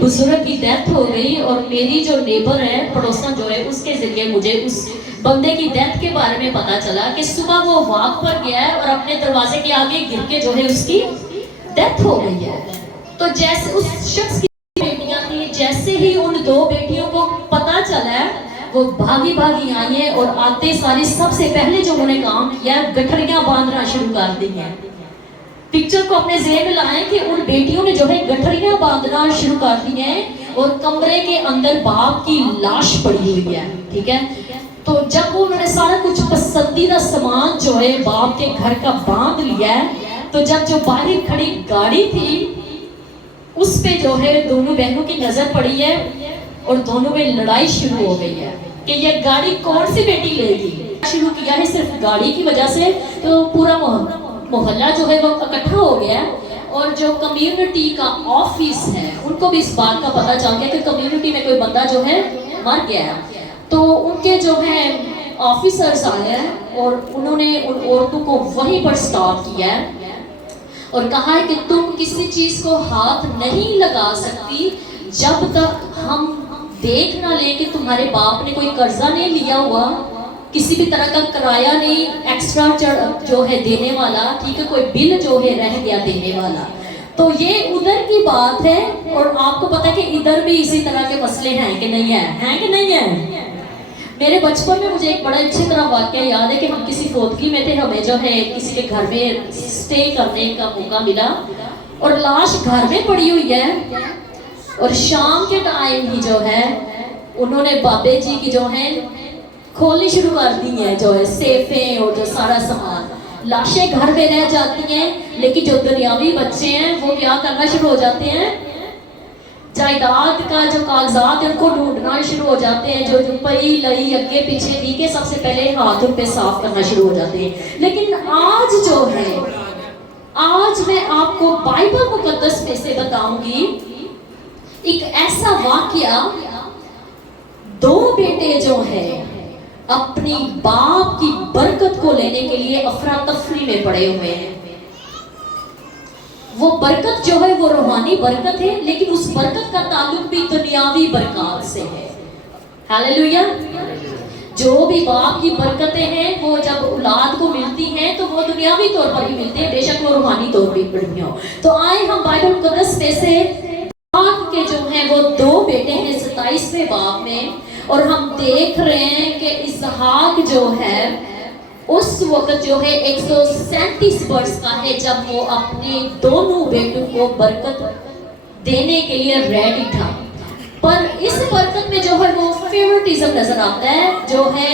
बुजुर्ग की डेथ हो गई और मेरी जो नेबर है, पड़ोसन जो है, उसके जरिए मुझे उस बंदे की डेथ के बारे में पता चला कि सुबह वो वॉक पर गया है और अपने दरवाजे के आगे गिर के जो है उसकी डेथ हो गई है। तो जैसे उस शख्स की बेटियां थी, जैसे ही उन दो बेटियों को पता चला है, वो भागी भागी आई है और आते सारी सबसे पहले जो उन्होंने काम किया, गठरियां बांधना शुरू कर दी हैं। पिक्चर को अपने ज़हन में लाएं कि उन बेटियों ने जो है गठरियां बांधना शुरू कर दी हैं और कमरे के अंदर बाप की लाश पड़ी हुई है, ठीक है। तो जब वो उन्होंने सारा कुछ पसंदीदा सामान जो है बाप के घर का बांध लिया है, तो जब जो बाहर खड़ी गाड़ी थी उस पे जो है दोनों बहनों की नजर पड़ी है और दोनों में लड़ाई शुरू हो गई है कि ये गाड़ी कौन सी बेटी लेगी। शुरू किया है सिर्फ गाड़ी की वजह से, तो पूरा मोहल्ला जो है वो इकट्ठा हो गया और जो कम्युनिटी का ऑफिस है उनको भी इस बात का पता चल गया कि कम्युनिटी में कोई बंदा जो है मर गया है। तो उनके जो है ऑफिसर्स आए हैं और उन्होंने उन औरतों को वहीं पर स्टॉप किया है और कहा है कि तुम किसी चीज को हाथ नहीं लगा सकती जब तक हम देख ना ले कि तुम्हारे बाप ने कोई कर्जा नहीं लिया हुआ, किसी भी तरह का किराया नहीं एक्स्ट्रा जो है देने वाला, ठीक है, कोई बिल जो है रह गया देने वाला। तो ये उधर की बात है और आपको पता है कि इधर भी इसी तरह के मसले हैं कि नहीं है कि नहीं है। मेरे बचपन में मुझे एक बड़ा अच्छी तरह वाकया याद है कि हम किसी फोदगी में थे, हमें जो है किसी के घर में स्टे करने का मौका मिला और लाश घर में पड़ी हुई है और शाम के टाइम ही जो है उन्होंने बाबे जी की जो है खोलनी शुरू कर दी है, जो है सेफे और जो सारा सामान। लाशें घर में रह जाती हैं, लेकिन जो दुनियावी बच्चे हैं वो क्या करना शुरू हो जाते हैं, जायदाद का जो कागजात है उनको ढूंढना शुरू हो जाते हैं, जो पई लई अगे पीछे दी के सबसे पहले हाथ उन पे साफ करना शुरू हो जाते हैं। लेकिन आज जो है, आज मैं आपको बाइबल मुकद्दस में से बताऊंगी एक ऐसा वाकया, दो बेटे जो है अपनी बाप की बरकत को लेने के लिए अफरा तफरी में पड़े हुए हैं। वो बरकत जो है वो रूहानी बरकत है, लेकिन उस बरकत का ताल्लुक भी दुनियावी बरकत से है। हालेलुया। जो भी बाप की बरकतें हैं वो जब औलाद को मिलती हैं तो वो दुनियावी तौर पर भी मिलती है, बेशक वो रूहानी तौर पर बढ़ी हो। तो आए हम बाइबल मुकद्दस में से के जो है वो दो बेटे हैं 27वें बाब में, और हम देख रहे हैं कि इसहाक जो है उस वक्त जो है 137 वर्ष का है जब वो अपने दोनों बेटों को बरकत देने के लिए रेडी था। पर इस बरकत में जो है वो फेवरेटिज्म नजर आता है। जो है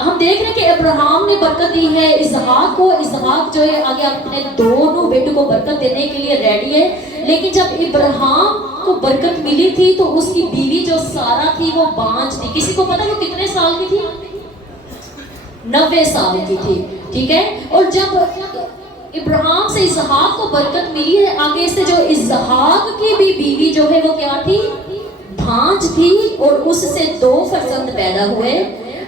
हम देख रहे हैं कि अब्राहम ने बरकत दी है इसहाक को, इसहाक जो है आगे अपने दोनों बेटों को बरकत देने के लिए रेडी है। लेकिन जब इब्राहिम को बरकत मिली थी तो उसकी बीवी जो सारा थी वो बांझ थी। किसी को पता वो कितने साल की थी? 90 साल की थी, ठीक है। और जब इब्राहिम से इसहाक को बरकत मिली है, आगे से जो इसहाक की भी बीवी जो है वो क्या थी? भांज थी और उससे 2 फर्जंद पैदा हुए।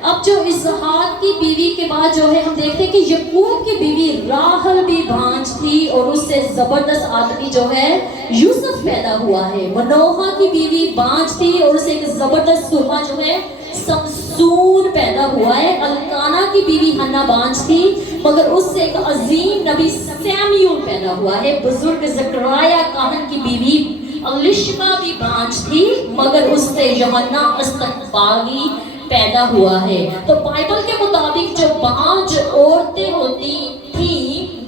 अब जो इसहाक की बीवी के बाद जो है हम देखते हैं कि यकूब की बीवी राहल भी भांज थी और उससे जबरदस्त आदमी जो है यूसुफ पैदा हुआ है। मनोहा की बीवी भांज थी और उससे एक जबरदस्त सुरमा जो है समसून पैदा हुआ है। अल्काना की बीवी हन्ना भांज थी मगर उससे एक अजीम नबी सैमुएल पैदा हुआ है। बुजुर्ग ज़करिया काहन की बीवी अलिशमा भी भांज थी मगर उससे यूहन्ना अस्तगफारी पैदा हुआ है। तो बाइबल के मुताबिक जो 5 औरतें होती थी,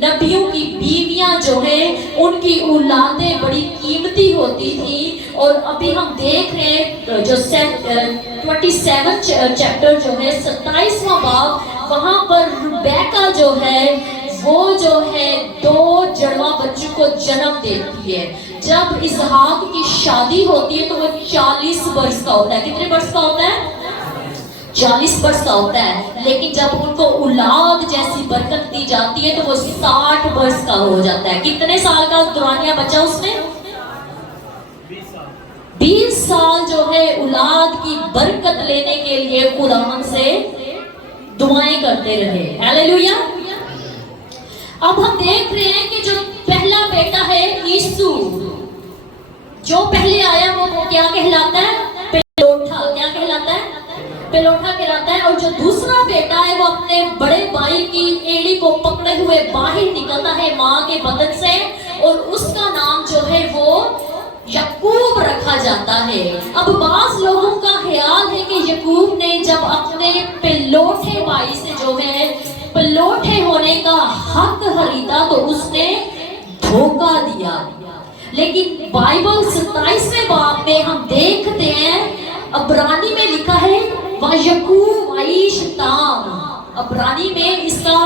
नबियों की बीवियां जो है उनकी औलादें बड़ी कीमती होती थी। और अभी हम देख रहे हैं जो 27 चैप्टर जो है 27वां बाब, वहां पर रुबैका जो है वो जो है 2 जुड़वा बच्चों को जन्म देती है। जब इसहाक की शादी होती है तो वो 40 वर्ष का होता है। कितने वर्ष का होता है? 40 वर्ष का होता है। लेकिन जब उनको औलाद जैसी बरकत दी जाती है तो वो 60 वर्ष का हो जाता है। कितने साल का दुरानिया बचा उसने? 20 साल जो है औलाद की बरकत लेने के लिए खुदा से दुआएं करते रहे। हालेलुया। अब हम देख रहे हैं कि जो पहला बेटा है यीशु, जो पहले आया वो क्या कहलाता है? पेलोठा। क्या कहलाता है? पेलोठा कहलाता है। और जो दूसरा बेटा है वो अपने बड़े भाई की एड़ी को पकड़े हुए बाहर निकलता है माँ के बदन से, और उसका नाम जो है वो यकूब रखा जाता है। अब बास लोगों का ख्याल है कि यकूब ने जब अपने पेलोठे भाई से जो है पेलोठे होने का हक खरीदा तो उसने धोखा दिया। लेकिन बाइबल 27वें बाब में हम देखते हैं, अब्रानी में लिखा है यकूब आईश ताम। अब्रानी में इसका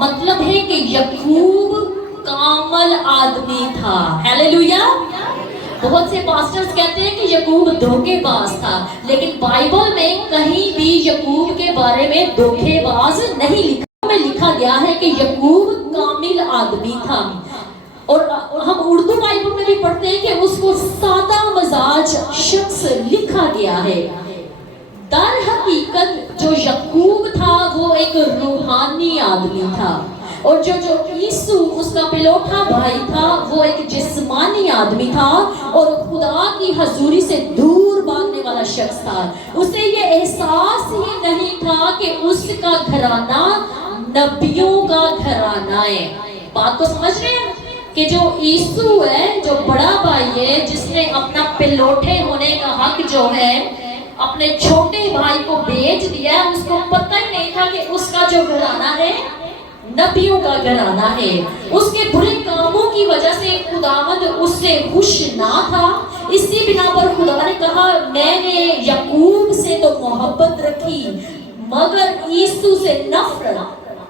मतलब है कि यकूब कामल आदमी था। हालेलुया। बहुत से पास्टर्स कहते हैं कि यकूब धोखेबाज था, लेकिन बाइबल में कहीं भी यकूब के बारे में धोखेबाज नहीं लिखा गया है कि यकूब कामिल आदमी था। और हम उर्दू बाइबल में भी पढ़ते हैं कि उसको सादा मजाज शख्स लिखा गया है। दर हकीकत जो यकूब था वो एक रूहानी आदमी था, और जो यीशु उसका पेलोठा भाई था वो एक जिस्मानी आदमी था और खुदा की हजूरी से दूर भागने वाला शख्स था। उसे ये एहसास ही नहीं था कि उसका घराना नबियों का घराना है। बात को समझ रहे हैं कि जो यीशु है, जो बड़ा भाई है, जिसने अपना पेलोठे होने का हक जो है अपने छोटे भाई को बेच दिया, उसको पता ही नहीं था कि उसका जो घराना है नबियों का घराना है। उसके बुरे कामों की वजह से खुदावंद उससे खुश ना था। इसी बिना पर खुदा ने कहा, मैंने यकूब से तो मोहब्बत रखी मगर यीशु से नफरत।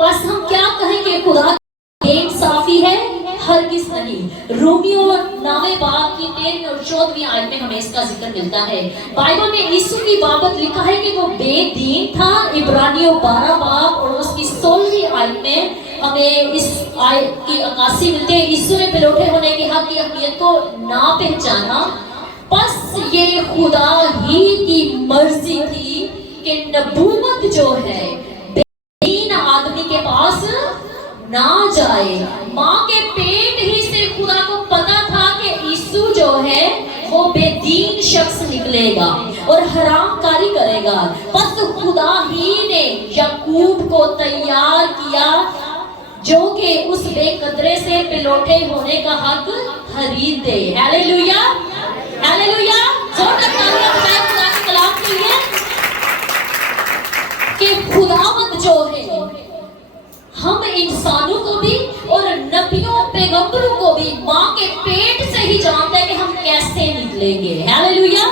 बस हम क्या कहेंगे, खुदा इंसाफी है? हरगिज़ नहीं। रोमियो 9वें बाब की 13 और 14वीं आयत में हमें इसका जिक्र मिलता है। बाइबल में यीशु की बाबत लिखा है कि वो बेदीन था। इब्रानियों 12 बाब और उसकी 16वीं आयत में हमें इस आयत की अक्कासी मिलती है। यीशु ने पेलोठे होने के हक की अहमियत को ना पहचाना, बस ये खुदा ही की मर्जी थी कि नबूवत जो है बेदीन आदमी के पास ना जाए। माँ के पेट ही से खुदा को पता था कि यीशु जो है वो बेदीन शख्स निकलेगा और हरामकारी करेगा। बस खुदा ही ने यकूब को तैयार किया जो कि उस बेकदरे से पेलोठे होने का हक खरीद दे। Hallelujah, hallelujah. जोरदार तालियां बजाएं खुदा के कलाम के लिए कि खुदावंद जो है हम इंसानों को भी और नबियों पैगंबरों को भी माँ के पेट से ही जानते हैं कि हम कैसे निकलेंगे। हालेलुया।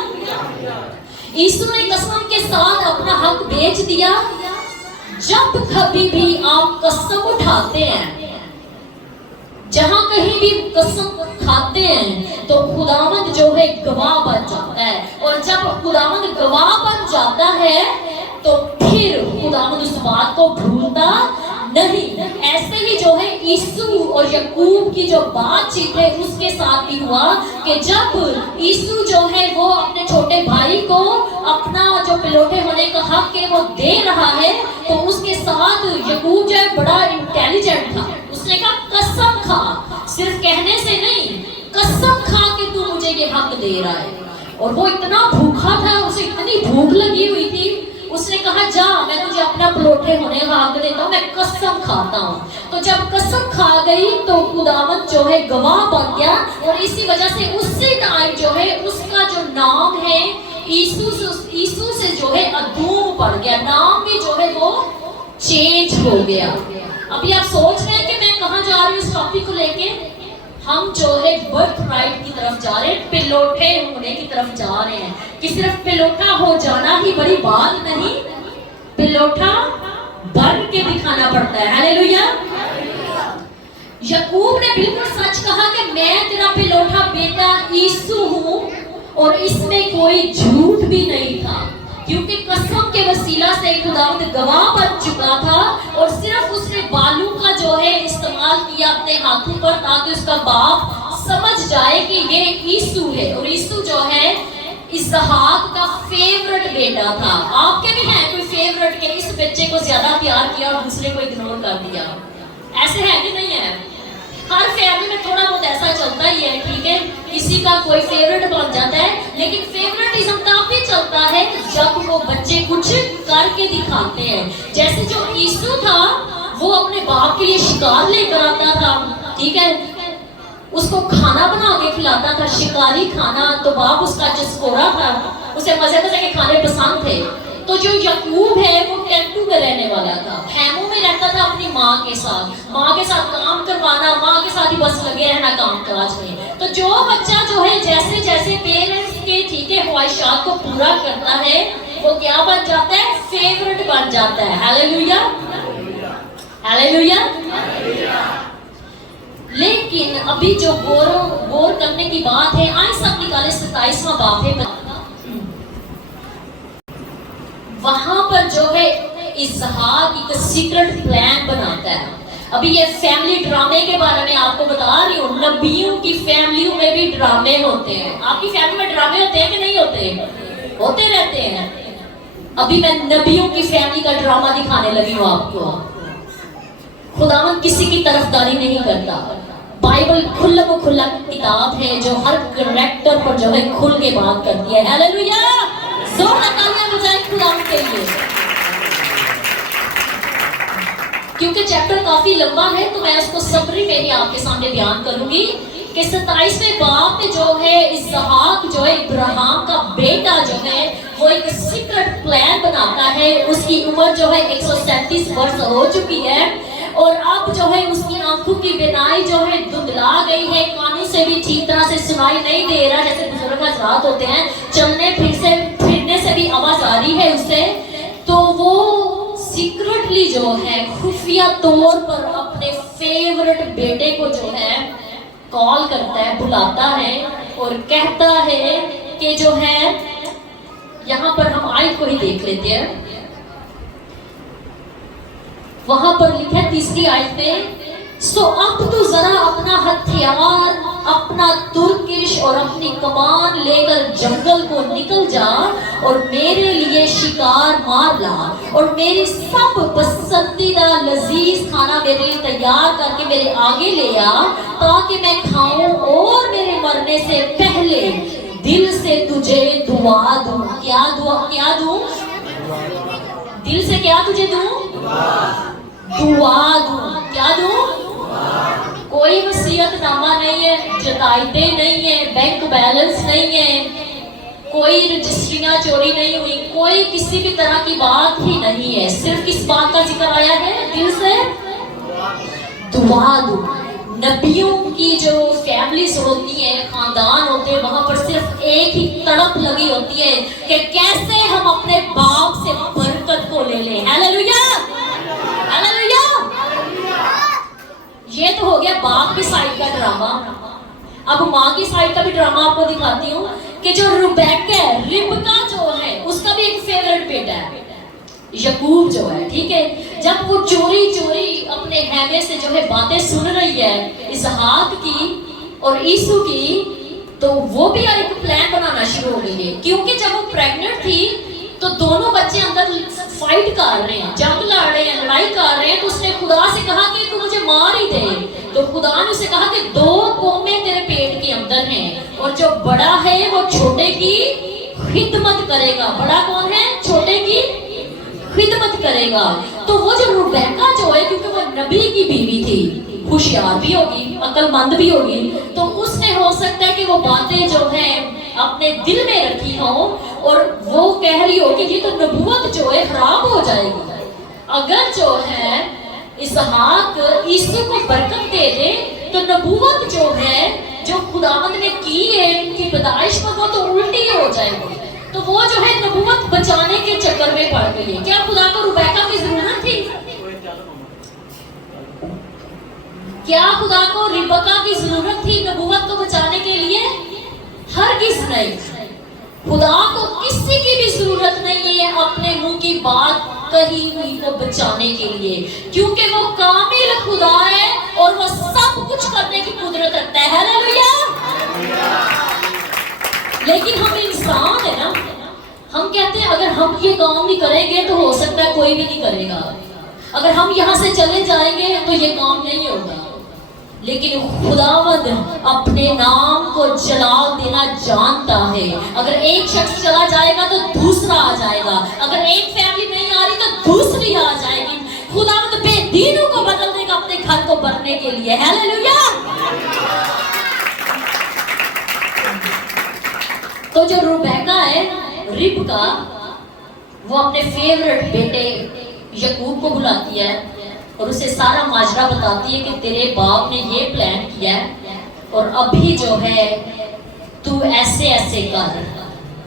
यीशु ने कसम के साथ अपना हक बेच दिया। जब कभी भी आप कसम उठाते हैं, जहां कहीं भी कसम खाते हैं, तो खुदावंद जो है गवाह बन जाता है, और जब खुदावंद गवाह बन जाता है तो फिर खुदावंद उस बात को भूलता नहीं। ऐसे ही जो है यीशु और यकूब की जो बातचीत है उसके साथ भी हुआ कि जब यीशु जो है वो अपने छोटे भाई को अपना जो पेलोठे होने का हक है वो दे रहा है, तो उसके साथ यकूब जो है बड़ा इंटेलिजेंट था। उसने कहा कसम खा, सिर्फ कहने से नहीं, कसम खा कि तू मुझे ये हक दे रहा है। और वो इतना भूखा था, उसे इतनी भूख लगी हुई थी, उसने कहा जा मैं तुझे अपना पेलोठे होने का हक देता हूँ, मैं कसम खाता हूँ। तो जब कसम खा गई तो खुदावंद जो है गवाह बन गया, और इसी वजह से उससे टाइम जो है उसका जो नाम है यीशु से जो है अदूम पड़ गया, नाम भी जो है वो चेंज हो गया। अभी आप सोच रहे हैं कि मैं कहाँ जा रही हूँ इस टॉपिक को लेके? हम जो है बर्थ राइट की तरफ जा रहे हैं, पेलोठे होने की तरफ जा रहे हैं कि सिर्फ पेलोठा हो जाना ही बड़ी बात नहीं, पेलोठा बन के दिखाना पड़ता है। हालेलुया। यकूब ने बिल्कुल सच कहा कि मैं तेरा पेलोठा बेटा यीशु हूँ, और इसमें कोई झूठ भी नहीं था, क्योंकि कसम के वसीला से खुदावंद गवाह बन चुका था, और सिर्फ उसने बालों का जो है इस्तेमाल किया अपने हाथों पर ताकि उसका बाप समझ जाए कि ये यीशु है। और यीशु जो है इसहाक का फेवरेट बेटा था। आपके भी हैं कोई फेवरेट के इस बच्चे को ज्यादा प्यार किया और दूसरे को इग्नोर कर दिया? ऐसे है कि नहीं है? हर फैमिली में थोड़ा बहुत ऐसा चलता ही है, ठीक है, किसी का कोई फेवरेट बन जाता है, दिखाते हैं। जैसे जो यीशु था वो अपने बाप के लिए शिकार लेकर आता था, ठीक है, उसको खाना बना के खिलाता था, शिकारी खाना, तो बाप उसका चस्कोरा था, उसे मजे मजे के खाने पसंद थे। तो जो याकूब है वो टेंटू में रहने वाला था, खेमों में रहता था अपनी माँ के साथ काम करवाना, माँ के साथ ही बस लगे रहना काम काज में। तो जो बच्चा जो है जैसे जैसे पेरेंट्स के ठीक है ख्वाहिशात को पूरा करता है वो क्या बन जाता है, फेवरेट बन जाता है। Hallelujah, hallelujah. लेकिन अभी जो गौर करने की बात है, आए सब निकाले 27वां बाप है, वहां पर जो है इसहाक एक सीक्रेट प्लान बनाता है। अभी ये फैमिली ड्रामे के बारे में आपको बता रही हूँ, नबियों की फैमिलियों में भी ड्रामे होते हैं। आपकी फैमिली में ड्रामे होते हैं कि नहीं होते? होते रहते हैं। अभी मैं नबियों की फैमिली का ड्रामा दिखाने लगी हूँ आपको। खुदावन किसी की तरफदारी नहीं करता। बाइबल खुल्ला किताब है जो हर कैरेक्टर पर जो है खुल के बात करती है। हालेलुया, जोर लगाने बजाय खुदावन के लिए, क्योंकि चैप्टर काफी लंबा है तो मैं उसको समरी में ही आपके सामने बयान करूंगी कि 27वें बाप में जो है इसहाक जो है इब्राहिम का बेटा जो है वो एक सीक्रेट प्लान बनाता है। उसकी उम्र जो है 137 वर्ष हो चुकी है और अब जो है उसकी आंखों की बिनाई जो है धुंधला गई है, कानों से भी ठीक तरह से सुनाई नहीं दे रहा, जैसे बुजुर्ग हजरात होते हैं चलने फिरने से भी आवाज आ रही है उससे। तो वो सीक्रेटली जो है खुफिया तौर पर अपने फेवरेट बेटे को जो है कॉल करता है, बुलाता है और कहता है कि जो है, यहाँ पर हम आयत को ही देख लेते हैं, वहां पर लिखा है 3री आयत में, सो अब तू जरा अपना हथियार, अपना तुर्किश और अपनी कमान लेकर जंगल को निकल जा और मेरे लिए शिकार मार ला और मेरी सब पसंदीदा लजीज खाना मेरे लिए तैयार करके मेरे आगे ले आ ताकि मैं खाऊं और मेरे मरने से पहले दिल से तुझे दुआ दूं। क्या दूं? दिल से क्या तुझे दूं? दुआ दूं। क्या दूं? कोई वसीयतनामा नहीं है, जताइते नहीं है, बैंक बैलेंस नहीं है, कोई रजिस्ट्रियां चोरी नहीं हुई, कोई किसी भी तरह की बात ही नहीं है। सिर्फ किस बात का जिक्र आया है? दिल से दुआ दूं। नबियों की जो फैमिलीज होती है, खानदान होते हैं, वहां पर सिर्फ एक ही तड़प लगी होती है कि कैसे हम अपने बाप से बरकत को ले लें। Hallelujah, hallelujah. ये तो हो गया बाप की साइड का ड्रामा। अब माँ की साइड का भी ड्रामा आपको दिखाती हूँ कि जो रिबका जो है उसका भी एक फेवरेट बेटा है याकूब जो है, ठीक है। जब वो चोरी अपने हैमे से जो है बातें सुन रही है इसहाक की और यीशु की, तो वो भी एक प्लान बनाना शुरू हो गई है, क्योंकि जब वो प्रेग्नेंट थी तो दोनों बच्चे अंदर फाइट कर रहे हैं, जंग लड़ रहे हैं, लड़ाई कर रहे हैं। तो उसने खुदा से कहा कि तू मुझे मार ही दे। तो खुदा ने उसे कहा कि 2 कौमें तेरे पेट के अंदर हैं और जो बड़ा है वो छोटे की खिदमत करेगा। बड़ा कौन है? छोटे की खिदमत करेगा। तो वो जो रुबेका जो है, क्योंकि वो नबी की बीवी थी, होशियार भी होगी, अक्लमंद भी होगी, तो उसने हो सकता है कि वो बातें जो है अपने दिल में रखी हो और वो कह रही हो कि ये तो नबूवत जो है खराब हो जाएगी अगर जो है इसहाक यीशु को बरकत दे दे, तो नबूवत जो है जो खुदावंद ने की है उनकी पैदाइश पर वो तो उल्टी हो जाएगी। तो वो जो है नबूवत बचाने के चक्कर में पड़ गई है। क्या खुदा को रुबैका की जरूरत थी? क्या खुदा को रिबका की जरूरत थी नबूवत को बचाने के लिए? हरगिज़ नहीं। खुदा को किसी की भी जरूरत नहीं है अपने मुंह की बात कही हुई को बचाने के लिए, क्योंकि वो कामिल खुदा है और वो सब कुछ करने की कुदरत रखता है। हालेलुया। लेकिन हम इंसान है ना, हम कहते हैं अगर हम ये काम नहीं करेंगे तो हो सकता है कोई भी नहीं करेगा, अगर हम यहाँ से चले जाएंगे तो ये काम नहीं होगा। लेकिन खुदावंद अपने नाम को जलाल देना जानता है। अगर एक शख्स चला जाएगा तो दूसरा आ जाएगा, अगर एक फैमिली नहीं आ रही तो खुदावंद बेदीनों को बदल देगा अपने घर को भरने के लिए। हालेलुया। तो जो रुबेका है, रिबका, वो अपने फेवरेट बेटे यकूब को बुलाती है और उसे सारा माजरा बताती है कि तेरे बाप ने ये प्लान किया है और अभी जो है तू ऐसे ऐसे कर।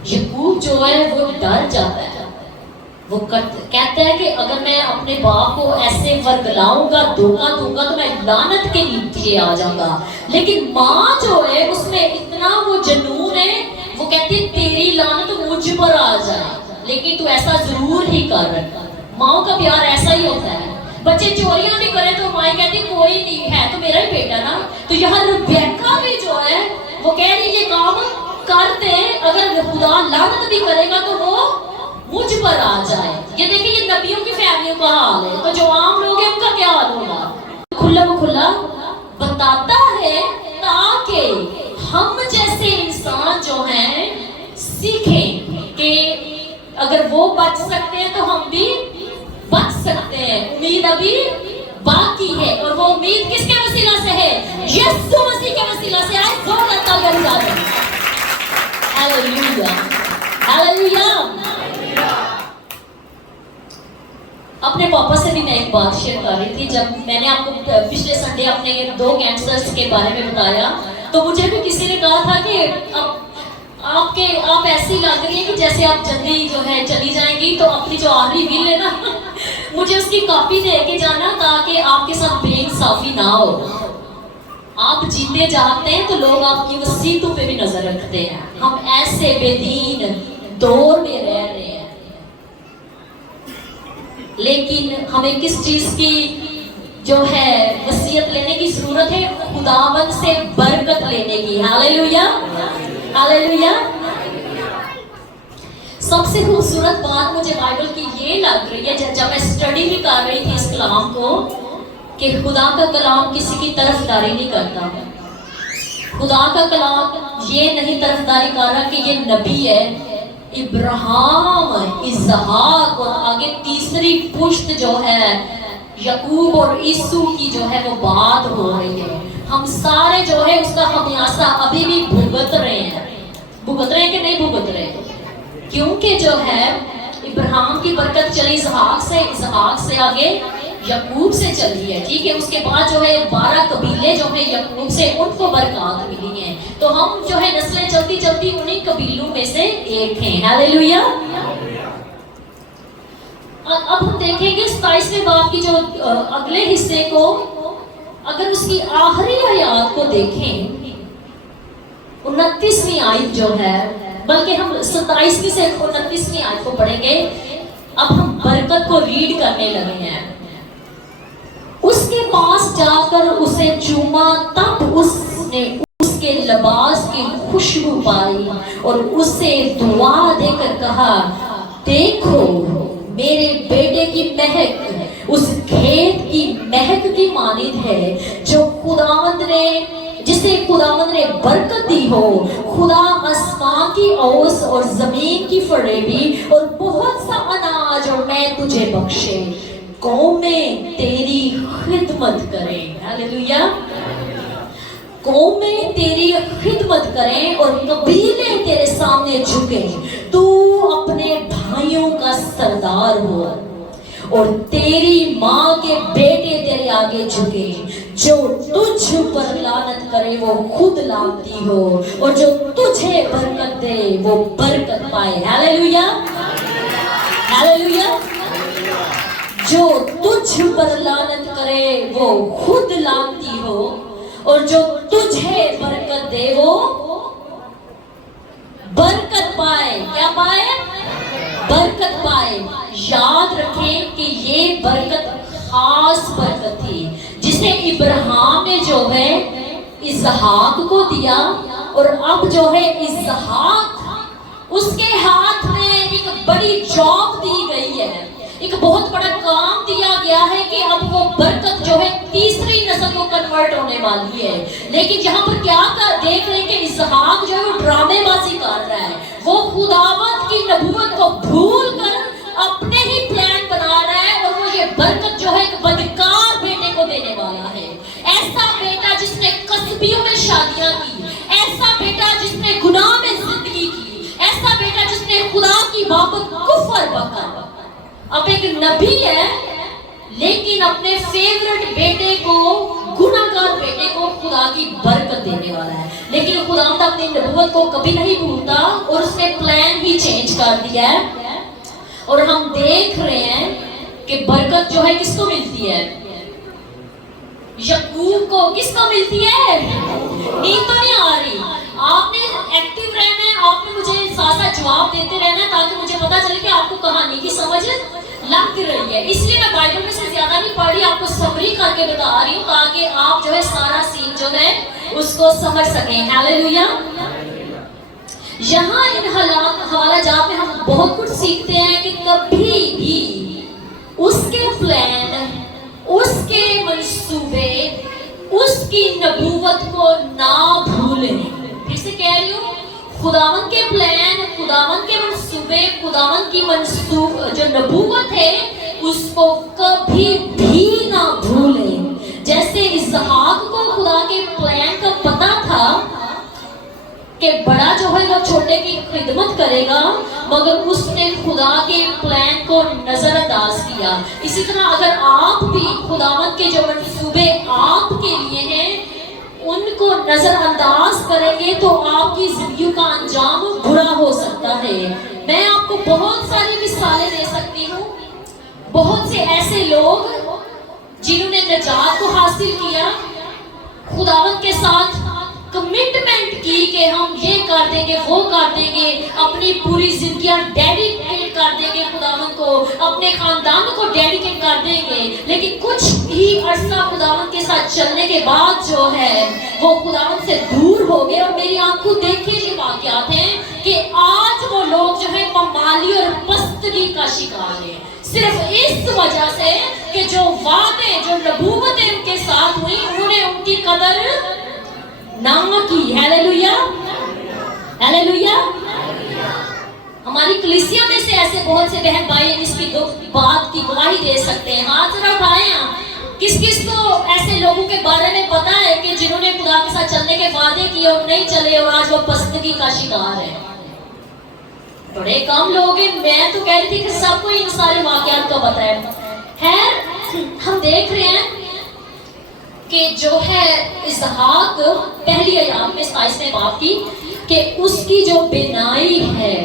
यकूब जो है वो डर जाता है, वो कहता है कि अगर मैं अपने बाप को ऐसे वर्गलाऊंगा, धोखा दूंगा तो मैं लानत के नीचे आ जाऊंगा। लेकिन माँ जो है उसमें इतना वो जुनून है, वो कहती है तेरी लानत मुझ पर आ जाए लेकिन तू ऐसा जरूर ही कर। माँ का प्यार ऐसा ही होता है। बच्चे चोरियां भी करें तो माँ कहती कोई नहीं है तो मेरा ही बेटा ना। तो यहाँ रुबेका भी जो है वो कह रही ये काम करते, अगर खुदा लानत भी करेगा तो वो मुझ पर आ जाए। ये देखिए ये नबियों की फैमिलियों का हाल है, तो जो आम लोग हैं उनका क्या हाल होगा। खुला बताता है ताकि हम जैसे इंसान जो हैं सीखें कि अगर वो बच सकते हैं तो हम भी बच सकते हैं। उम्मीद अभी बाकी है और वो उम्मीद किसके वसीला से है? यीशु मसीह के वसीला से। आज जोर लगता है। Hallelujah, hallelujah. अपने पापा से भी मैं एक बात शेयर कर रही थी। जब मैंने आपको पिछले संडे अपने 2 कैंसर्स के बारे में बताया तो मुझे भी किसी ने कहा था कि आप ऐसी लग रही है कि जैसे आप जल्दी जो है चली जाएंगी, तो अपनी जो आखिरी विल है ना मुझे उसकी कॉपी दे के जाना ताकि आपके साथ बेइंसाफी ना हो। आप जीते जाते हैं तो लोग आपकी वसीयतों पे भी नजर रखते हैं। हम ऐसे बेदीन दौर में रह रहे हैं, लेकिन हमें किस चीज की जो है वसीयत लेने की जरूरत है? खुदावंद से बरकत लेने की। Hallelujah, hallelujah. सबसे खूबसूरत बात मुझे बाइबल की ये लग रही है, जब मैं स्टडी भी कर रही थी इस कलाम को, कि खुदा का कलाम किसी की तरफदारी नहीं करता। खुदा का कलाम ये नहीं तरफदारी कर रहा कि ये नबी है, इब्राहिम, इसहाक और आगे तीसरी पुश्त जो है यकूब और ईसू की जो है वो बात हो रही है। हम सारे जो है उसका खमियाजा अभी भी भुगत रहे हैं। भुगत रहे हैं कि नहीं भुगत रहे? क्योंकि जो है इब्राहिम की बरकत चली इसहाक से आगे यकूब से चली है, ठीक है। उसके बाद जो है 12 कबीले जो है यकूब से उनको बरकत मिली है। तो हम जो है नस्लें चलती चलती उन्हीं कबीलों में से एक हैं। हालेलुया। अब हम देखेंगे 27वें बाब की जो अगले हिस्से को, अगर उसकी आखिरी आयत को देखें, 29वीं आयत जो है, बल्कि हम 27वीं से 29वीं आयत को पढ़ेंगे। अब हम बरकत को रीड करने लगे हैं। उसके पास जाकर उसे चूमा, तब उसने उसके लिबास की खुशबू पाई और उसे दुआ देकर कहा, देखो मेरे बेटे की महक उस खेत की महक की मानिंद है जिसे खुदावंद ने बरकत दी हो। खुदा आसमान की ओस और जमीन की फरेबी और बहुत सा अनाज और मैं तुझे बख्शे। कौमें तेरी खिदमत करें। हालेलुया। कौमें तेरी खिदमत करें और कबीले तेरे सामने झुके। तू अपने भाइयों का सरदार हो और तेरी माँ के बेटे तेरे आगे झुके। जो तुझ पर लानत करे वो खुद लानती हो और जो तुझे बरकत दे वो बरकत पाए। Hallelujah, hallelujah. जो तुझ पर लानत करे वो खुद लानती हो और जो तुझे बरकत दे वो बरकत पाए। क्या पाए? बरकत पाए। याद रखें कि ये बरकत खास बरकत थी जिसे इब्राहिम ने जो है इसहाक को दिया और अब जो है इसहाक उसके हाथ में एक बड़ी जॉब दी गई है, एक बहुत बड़ा काम दिया गया है कि अब वो बरकत जो है तीसरी नस्ल को कन्वर्ट होने वाली है। लेकिन यहाँ पर क्या देख रहे हैं कि इसहाक जो है वो ड्रामेबाजी कर रहा है। वो खुदावंद की नबूवत को भूल कर अपने ही प्लान बना रहा है और वो ये बरकत जो है اب ایک نبی ہے لیکن اپنے فیورٹ بیٹے کو، گناہگار بیٹے کو خدا کی برکت دینے والا ہے، لیکن خدا اپنی نبوت کو کبھی نہیں بھولتا اور اس نے پلان ہی چینج کر دیا ہے۔ اور ہم دیکھ رہے ہیں کہ برکت جو ہے کس کو ملتی ہے؟ یعقوب کو۔ کس کو ملتی ہے؟ نیند تو نہیں آ رہی؟ آپ نے ایکٹیو رہنا ہے، آپ نے مجھے ساتھ ساتھ جواب دیتے رہنا ہے تاکہ مجھے پتا چلے کہ آپ کو کہانی کی سمجھ لگ رہی ہے۔ اس لیے میں بائبل میں سے زیادہ نہیں پڑھ رہی، آپ کو سمری کر کے بتا رہی ہوں تاکہ آپ جو ہے سارا سین جو ہے اس کو سمجھ سکیں۔ ہاللیلویا۔ یہاں ان حوالہ جات میں ہم بہت کچھ سیکھتے ہیں کہ کبھی بھی اس کے پلان، اس کے منصوبے، اس کی نبوت کو نہ بھولیں۔ پھر سے کہہ رہی ہوں، خداوند کے پلان، خداوند کے منصوبے، خداوند کی جو نبوت ہے اس کو کبھی بھی نہ بھولیں۔ جیسے اسحاق کو خدا کے پلان کا پتہ تھا کہ بڑا جو ہے وہ چھوٹے کی خدمت کرے گا، مگر اس نے خدا کے پلان کو نظر انداز کیا۔ اسی طرح اگر آپ بھی خداوند کے جو منصوبے آپ کے لیے ہیں ان کو نظر انداز کریں گے تو آپ کی زندگی کا انجام برا ہو سکتا ہے۔ میں آپ کو بہت ساری مثالیں دے سکتی ہوں، بہت سے ایسے لوگ جنہوں نے نجات کو حاصل کیا، خداوند کے ساتھ کمٹمنٹ کی کہ ہم یہ کر دیں گے، وہ کر دیں گے، اپنی پوری زندگیاں ڈیڈیکیٹ کر دیں گے خداوند کو، اپنے خاندان کو ڈیڈیکیٹ کر دیں گے، لیکن کچھ ہی عرصہ خداوند کے ساتھ چلنے کے بعد جو ہے وہ خداوند سے دور ہو گئے۔ اور میری آنکھوں دیکھے یہ واقعات ہیں کہ آج وہ لوگ جو ہے پامالی اور پستگی کا شکار ہیں، صرف اس وجہ سے کہ جو وعدے، جو نبوتیں ان کے ساتھ ہوئی انہوں نے ان کی قدر نہ کی۔ ہاللیلویا، ہاللیلویا۔ ہماری کلیسیا میں سے ایسے بہت سے بہن بھائی ہیں جس کی بات کی گواہی دے سکتے ہیں۔ ہاتھ ذرا اٹھائیں آپ، کس کس کو ایسے لوگوں کے بارے میں پتا ہے کہ جنہوں نے خدا کے ساتھ چلنے کے وعدے کیے اور نہیں چلے اور آج وہ پستگی کا شکار ہے؟ بڑے کم لوگ ہیں۔ میں تو کہہ رہی تھی کہ سب کو ان سارے واقعات کا پتا ہے۔ خیر، ہم دیکھ رہے ہیں کہ جو ہے اسحاق پہلی ایام میں 27 باب کی کہ اس کی جو بینائی ہے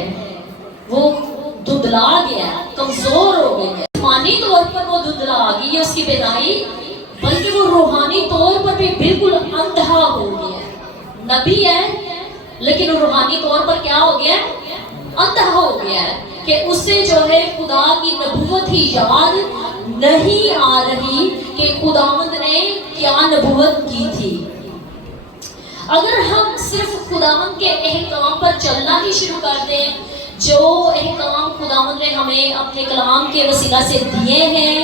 وہ دھندلا گیا، کمزور ہو گئی ہے۔ جسمانی طور پر وہ دھندلا آ گئی ہے اس کی بینائی، بلکہ وہ روحانی طور پر بھی بالکل اندھا ہو گیا ہے۔ نبی ہے لیکن وہ روحانی طور پر کیا ہو گیا ہے؟ اندھا ہو گیا ہے کہ اسے جو ہے خدا کی نبوت ہی یاد نہیں آ رہی کہ خداوند نے کیا نبوت کی تھی۔ اگر ہم صرف خداوند کے احکام پر چلنا ہی شروع کر دیں، جو احکام خداوند نے ہمیں اپنے کلام کے وسیلہ سے دیے ہیں،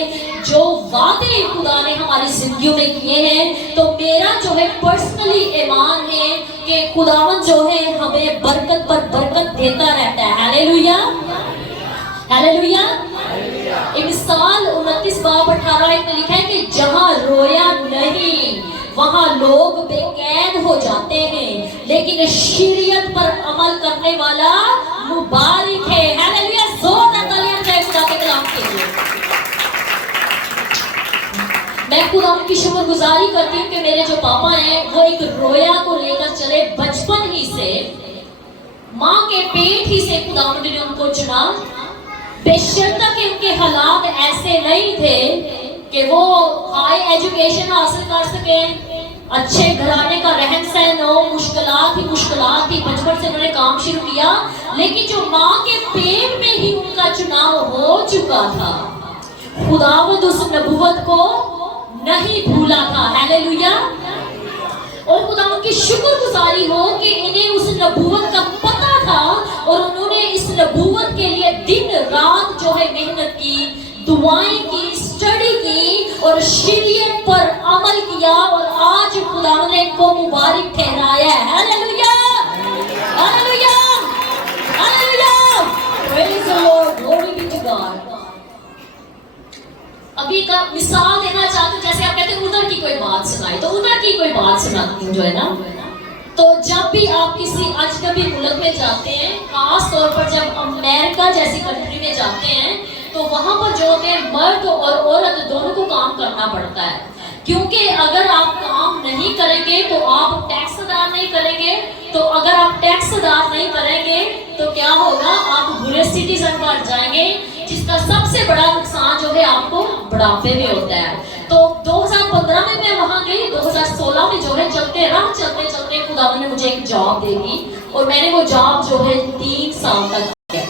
جو وعدے خدا نے ہماری زندگیوں میں کیے ہیں، تو میرا جو ہے پرسنلی ایمان ہے کہ خداوند جو ہے ہمیں برکت پر برکت دیتا رہتا ہے۔ ہاللیلویا، ہاللیلویا۔ مثال 29 باب 18 میں لکھا ہے کہ جہاں رویا نہیں وہاں لوگ بے قید ہو جاتے ہیں، لیکن شریعت پر عمل کرنے والا مبارک ہے۔ ہاللیلویا، زوردار تالیاں بجائیں خدا کے کلام کے لیے۔ میں خدا کی شکر گزاری کرتی ہوں کہ میرے جو پاپا ہیں وہ ایک رویا کو لے کر چلے، بچپن ہی سے، ماں کے پیٹ ہی سے خداوند نے ان کو چنا، بے شرط کہ ان کے حالات ایسے نہیں تھے کہ وہ ہائی ایجوکیشن حاصل کر سکیں، اچھے گھرانے کا رہن سہن ہو، مشکلات ہی بچپن سے انہوں نے کام شروع کیا، لیکن جو ماں کے پیٹ میں ہی ان کا چناؤ ہو چکا تھا، خداوند اس نبوت کو نہیں بھولا تھا۔ ہاللیلویا۔ اور خداوند کی شکر گزاری ہو کہ انہیں اس نبوت کا پتہ تھا اور انہوں نے اس نبوت کے لیے دن رات جو ہے محنت کی، دعائیں کی، اسٹڈی کی اور شریعت پر عمل کیا، اور آج خداوند نے ان کو مبارک ٹھہرایا ہے۔ Hallelujah, hallelujah, hallelujah, praise the lord, glory be to God. ابھی کا مثال دینا چاہتے ہیں، جیسے آپ کہتے ہیں ادھر کی کوئی بات سنائی، تو ادھر کی کوئی بات سناتی ہوں جو ہے نا، تو جب بھی آپ کسی اجنبی ملک میں جاتے ہیں، خاص طور پر جب امریکہ جیسی کنٹری میں جاتے ہیں، تو وہاں پر جو ہوتے ہیں مرد اور عورت دونوں کو کام کرنا پڑتا ہے، کیونکہ اگر آپ کام نہیں کریں گے تو آپ ٹیکس ادا نہیں کریں گے، تو اگر آپ ٹیکس ادا نہیں کریں گے تو کیا ہوگا، آپ برے سٹیزن بن جائیں گے، جس کا سب سے بڑا نقصان جو ہے آپ کو بڑھاپے میں ہوتا ہے۔ تو 2015 میں وہاں گئی، 2016 میں جو ہے چلتے چلتے خدا نے مجھے ایک جاب دے دی، اور میں نے وہ جاب جو ہے 3 سال تک کیا،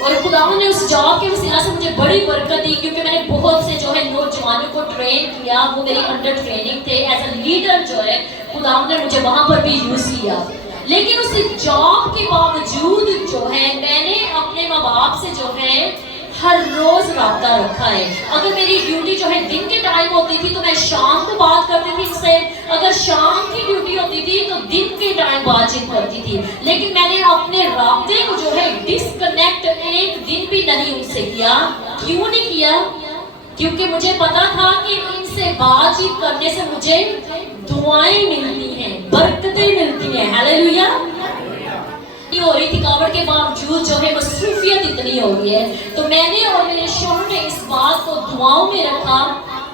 اور خداوند نے اس جاب کے وسیلہ سے مجھے بڑی برکت دی، کیونکہ میں نے بہت سے جو ہے نوجوانوں کو ٹرین کیا، وہ میری انڈر ٹریننگ تھے، ایز اے لیڈر جو ہے خداوند نے مجھے وہاں پر بھی یوز کیا۔ لیکن اس جاب کے باوجود جو ہے میں نے اپنے ماں باپ سے جو ہے ہر روز رابطہ رکھا ہے۔ اگر میری ڈیوٹی جو ہے دن کے ٹائم ہوتی تھی تو میں شام کو بات کرتی تھی ان سے، اگر شام کی ڈیوٹی ہوتی تھی تو دن کے ٹائم بات چیت کرتی تھی، لیکن میں نے اپنے رابطے کو جو ہے ڈسکنیکٹ ایک دن بھی نہیں ان سے کیا۔ کیوں نہیں کیا؟ کیونکہ مجھے پتا تھا کہ ان سے بات چیت کرنے سے مجھے دعائیں ملتی ہیں، برکتیں ملتی ہیں۔ ہاللیلویا! ہو رہی تھکاوٹ کے باوجود جو ہے مصروفیت اتنی ہو گئی ہے، تو میں نے اور میرے شوہر نے اس بات کو دعاؤں میں رکھا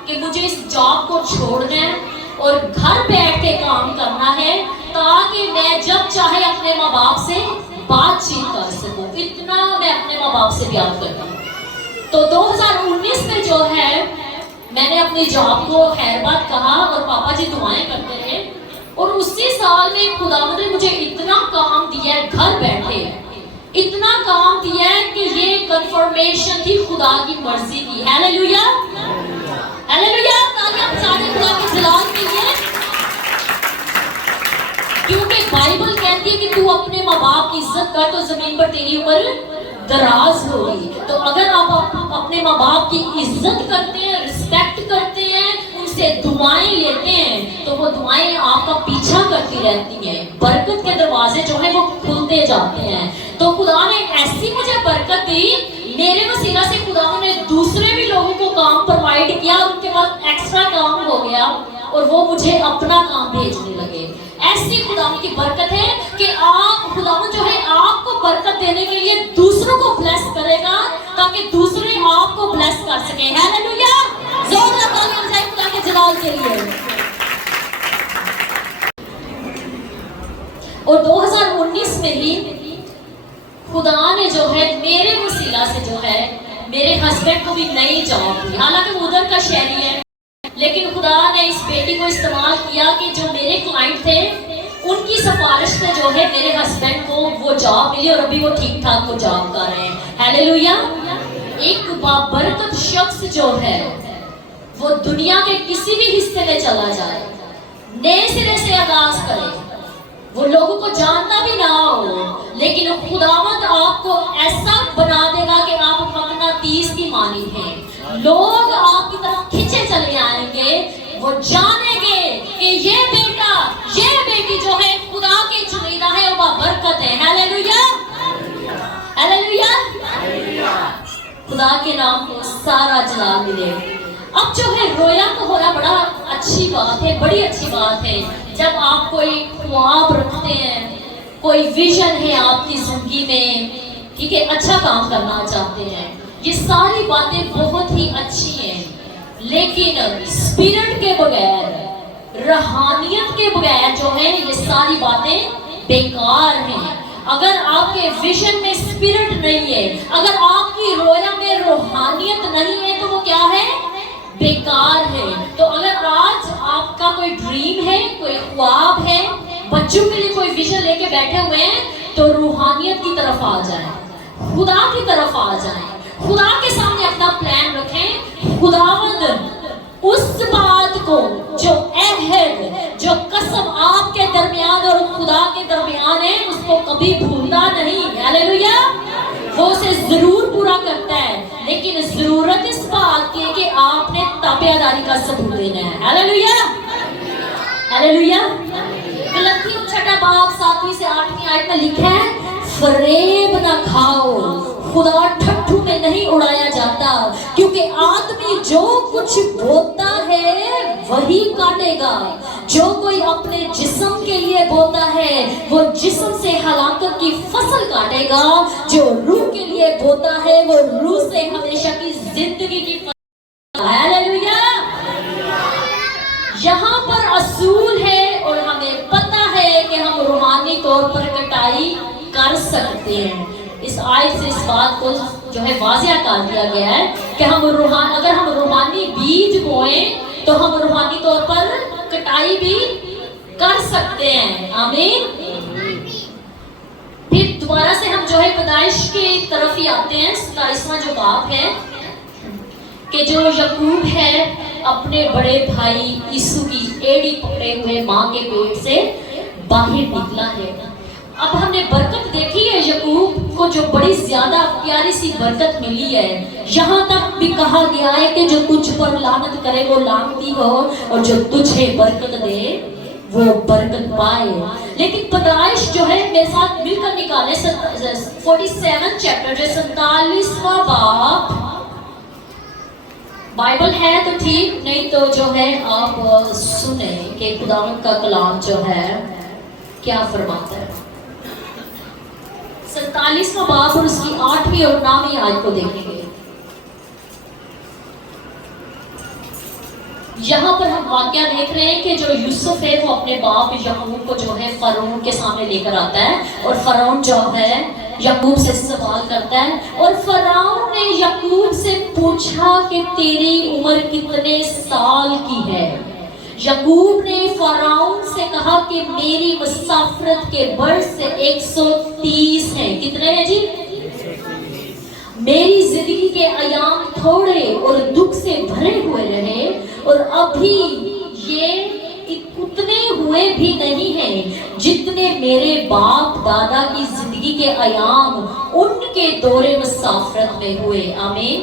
کہ مجھے اس جاب کو چھوڑنا ہے اور گھر بیٹھ کے کام کرنا ہے، تاکہ میں جب چاہے اپنے ماں باپ سے بات چیت کر سکوں۔ اتنا میں اپنے ماں باپ سے پیار کرتا ہوں۔ تو 2019 میں جو ہے میں نے اپنی جاب کو خیر بات کہا، اور پاپا جی دعائیں کرتے رہے، اور اسی سال میں خداوند نے مجھے اتنا کام دیا ہے گھر بیٹھے، اتنا کام دیا ہے کہ یہ کنفرمیشن تھی خدا کی مرضی کی۔ ہاللیلویا! ہاللیلویا! تالیاں بجائیں خدا کے جلال کے لیے، کیونکہ بائبل کہتی ہے کہ تو اپنے ماں باپ کی عزت کر تو زمین پر تیری عمر دراز ہوگی۔ تو اگر آپ اپنے ماں باپ کی عزت کرتے ہیں، رسپیکٹ کرتے ہیں، ان سے دعائیں لیتے ہیں، تو وہ دعائیں آپ کا پیچھا کرتی رہتی ہیں، برکت کے دروازے جو ہیں وہ کھلتے جاتے ہیں۔ تو خدا نے ایسی مجھے برکت دی، میرے وسیلہ سے خدا نے دوسرے بھی لوگوں کو کام پرووائڈ کیا، ان کے پاس ایکسٹرا کام ہو گیا اور وہ مجھے اپنا کام بھیجنے لگے۔ ایسی خدا کی برکت ہے کہ آپ خداوند جو ہے آپ کو برکت دینے کے لیے دوسروں کو بلیس کرے گا، تاکہ دوسرے آپ کو بلیس کر سکیں۔ ہاللیلویا! زور لگا کے بجائے خدا کے جلال کے لیے۔ اور 2019 میں ہی خدا نے جو ہے میرے وسیلہ سے جو ہے میرے ہسبینڈ کو بھی نئی جاب دی، حالانکہ وہ ادھر کا شہری ہے، لیکن خدا نے اس بیٹی کو استعمال کیا کہ جو میرے کلائنٹ تھے ان کی سفارش سے جو ہے میرے ہسبینڈ کو وہ جاب ملی، اور ابھی وہ ٹھیک ٹھاک وہ جاب کر رہے ہیں۔ ہاللیلویا! ایک بابرکت شخص جو ہے وہ دنیا کے کسی بھی حصے میں چلا جائے، نئے سرے سے آغاز کرے، وہ لوگوں کو جانتا بھی نہ ہو، لیکن خداوند آپ کو ایسا بنا دے گا کہ آپ مقناطیس کی مانند ہیں، لوگ آپ کی طرف کھینچے چلے آئیں گے، وہ جانیں گے کہ یہ بیٹا یہ بیٹی جو ہے خدا کی چنیدہ ہے، وہ برکت ہے۔ ہاللیلویا! ہاللیلویا! خدا کے نام کو سارا جلال ملے۔ اب جو ہے رویا تو ہونا بڑا اچھی بات ہے، بڑی اچھی بات ہے، جب آپ کوئی خواب رکھتے ہیں، کوئی ویژن ہے آپ کی زندگی میں، ٹھیک ہے، اچھا کام کرنا چاہتے ہیں، یہ ساری باتیں بہت ہی اچھی ہیں، لیکن اسپرٹ کے بغیر، روحانیت کے بغیر جو ہے یہ ساری باتیں بیکار ہیں۔ اگر آپ کے ویژن میں اسپرٹ نہیں ہے، اگر آپ کی رویا میں روحانیت نہیں ہے، تو وہ کیا ہے؟ بیکار ہے۔ تو اگر آج آپ کا کوئی ڈریم ہے، کوئی خواب ہے، بچوں کے لیے کوئی ویژن لے کے بیٹھے ہوئے ہیں، تو روحانیت کی طرف آ جائیں، خدا کی طرف آ جائیں، خدا کے سامنے اپنا پلان رکھیں۔ خداوند اس بات کو جو عہد، جو قسم آپ کے درمیان اور خدا کے درمیان ہے، اس کو کبھی بھولتا نہیں۔ ہاللیلویا! وہ اسے ضرور پورا کرتا ہے، لیکن ضرورت اس بات کی ہے کہ آپ نے تابعداری کا ثبوت دینا ہے۔ ہاللیلویا! ہاللیلویا! غلطیوں 6 باب 7 سے 8 آیت میں لکھا ہے، فریب نہ کھاؤ، خدا ٹھٹھو میں نہیں اڑایا جاتا، کیونکہ آدمی جو کچھ بوتا ہے وہی کاٹے گا۔ جو کوئی اپنے جسم کے لیے بوتا ہے وہ جسم سے ہلاکت کی فصل کاٹے گا، جو روح کے لیے بوتا होता है वो रूह से हमेशा की जिंदगी की हालेलुया। यहाँ पर असूल है और हमें पता है कि हम रूहानी तौर पर कटाई कर सकते हैं। इस आयत से इस बात को जो है वाज़िया कर दिया गया है कि अगर हम रूहानी बीज बोएं तो हम रूहानी तौर पर कटाई भी कर सकते हैं। आमीन। फिर दोबारा से हम जो है पैदाइश की तरफ ही आते हैं। 27वां जो बाब है कि जो यकूब है अपने बड़े भाई यीशु की एड़ी पकड़े हुए माँ के पेट से बाहर निकला है। अब हमने बरकत देखी है, यकूब को जो बड़ी ज्यादा प्यारी सी बरकत मिली है। यहाँ तक भी कहा गया है कि जो तुझ पर लानत करे वो लानती हो और जो तुझे बरकत दे वो बरकत पाए। लेकिन पैदाइश जो है मेरे साथ मिलकर निकाले 47 चैप्टर जो 47वां बाब। बाइबल है तो ठीक, नहीं तो जो है आप सुने कि खुदावंद का कलाम जो है क्या फरमाता है। 47वां बाब और उसकी 8वीं और 9वीं आयत को देखेंगे। यहाँ पर हम वाक्या देख रहे हैं कि जो यूसुफ है वो अपने बाप याकूब को जो है फरौन के सामने लेकर आता है और फरौन जो है याकूब से सवाल करता है और फरौन ने याकूब से पूछा कि तेरी उम्र कितने साल की है। याकूब ने फरौन से कहा कि मेरी मुसाफरत के बरस 130 हैं। कितने हैं जी? मेरी जिंदगी के अयाम थोड़े और दुख से भरे हुए रहे और अभी ये उतने हुए भी नहीं हैं जितने मेरे बाप दादा की जिंदगी के अयाम उनके दौरे मुसाफरत में हुए। आमीन।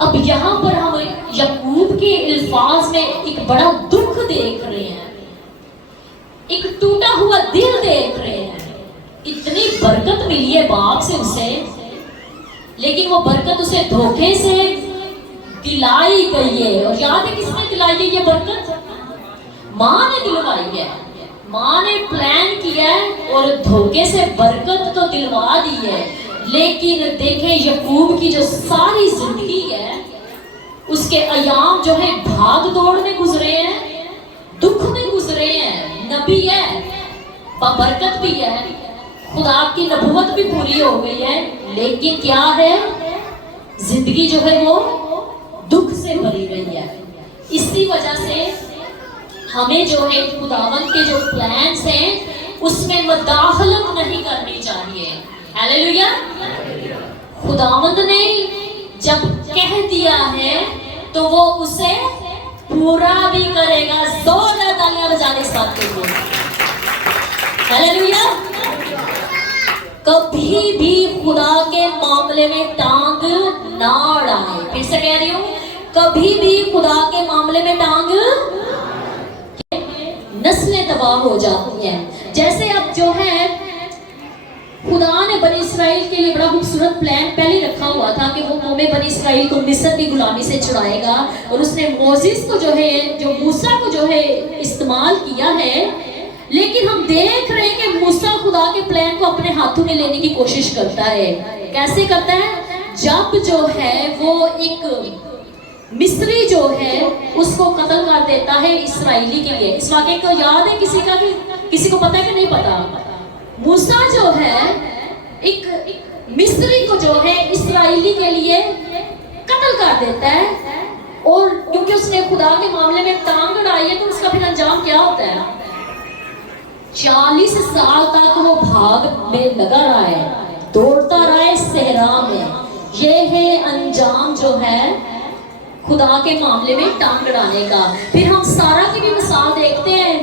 अब यहाँ पर हम याकूब के अल्फाज में एक बड़ा दुख देख रहे हैं, एक टूटा हुआ दिल देख रहे हैं। इतनी बरकत मिली है बाप से उसे, लेकिन वो बरकत उसे धोखे से दिलाई गई है। और याद है किसने दिलाई है ये बरकत? माँ ने दिलवाई है। माँ ने प्लान किया है और धोखे से बरकत तो दिलवा दी है। लेकिन देखें याकूब की जो सारी जिंदगी है उसके अयाम जो है भाग दौड़ में गुजरे हैं, दुख में गुजरे हैं। नबी है, बरकत भी है, खुदा की नबूवत भी पूरी हो गई है, लेकिन क्या है जिंदगी जो है वो दुख से भरी रही है। इसी वजह से हमें जो है खुदावंद के जो प्लान्स हैं उसमें मदाखलत नहीं करनी चाहिए। हालेलुया। खुदावंद ने जब कह दिया है तो वो उसे पूरा भी करेगा। जोरदार तालियां बजाने साथ के। हालेलुया। कभी भी खुदा के मामले में टांग ना अड़ाए। फिर से कह रही हूँ, कभी भी खुदा के मामले में टांग, नस्लें तबाह हो जाती हैं। जैसे अब जो है खुदा ने बनी इसराइल के लिए बड़ा खूबसूरत प्लान पहले रखा हुआ था कि वो कौमे बनी इसराइल को मिस्र की गुलामी से छुड़ाएगा और उसने मोजिस को जो है, जो मूसा को जो है इस्तेमाल किया है। लेकिन हम देख रहे हैं कि मूसा खुदा के प्लान को अपने हाथों में लेने की कोशिश करता है। कैसे करता है? जब जो है वो एक मिस्री जो है उसको कत्ल कर देता है इसराइली के लिए। इस वाक़े को याद है किसी का? किसी को पता है कि नहीं पता? मूसा जो है एक मिस्री को जो है इसराइली के लिए कत्ल कर देता है और क्योंकि उसने खुदा के मामले में टांग अड़ाई है तो उसका फिर अंजाम क्या होता है? 40 साल तक वो भाग में लगा रहा है, दौड़ता रहा है सहरा में। ये है अंजाम जो है खुदा के मामले में टांग अड़ाने का। फिर हम सारा की भी मिसाल देखते हैं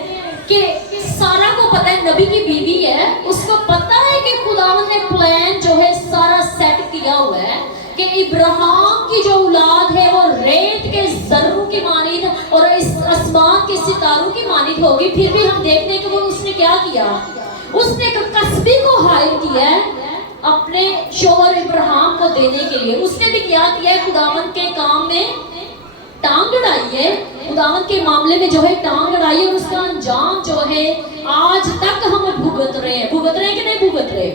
कि सारा को पता है नबी की बीवी है, उसको पता है कि खुदावंद ने प्लान जो है सारा सेट किया हुआ है कि इब्राहिम की जो औलाद है वो रेत के जर्रों की मानिद और इस आसमान के सितारों की मानिद होगी। फिर भी हम देखते हैं कि वो उसने क्या किया? उसने एक कस्बी को हायर किया है अपने शोहर इब्राहिम को देने के लिए। उसने भी क्या किया है? खुदावंद के काम में टांग अड़ाई है, खुदावंद के मामले में जो है टांग अड़ाई है और उसका अंजाम जो है आज तक हम भुगत रहे हैं। भुगत रहे हैं कि नहीं भुगत रहे?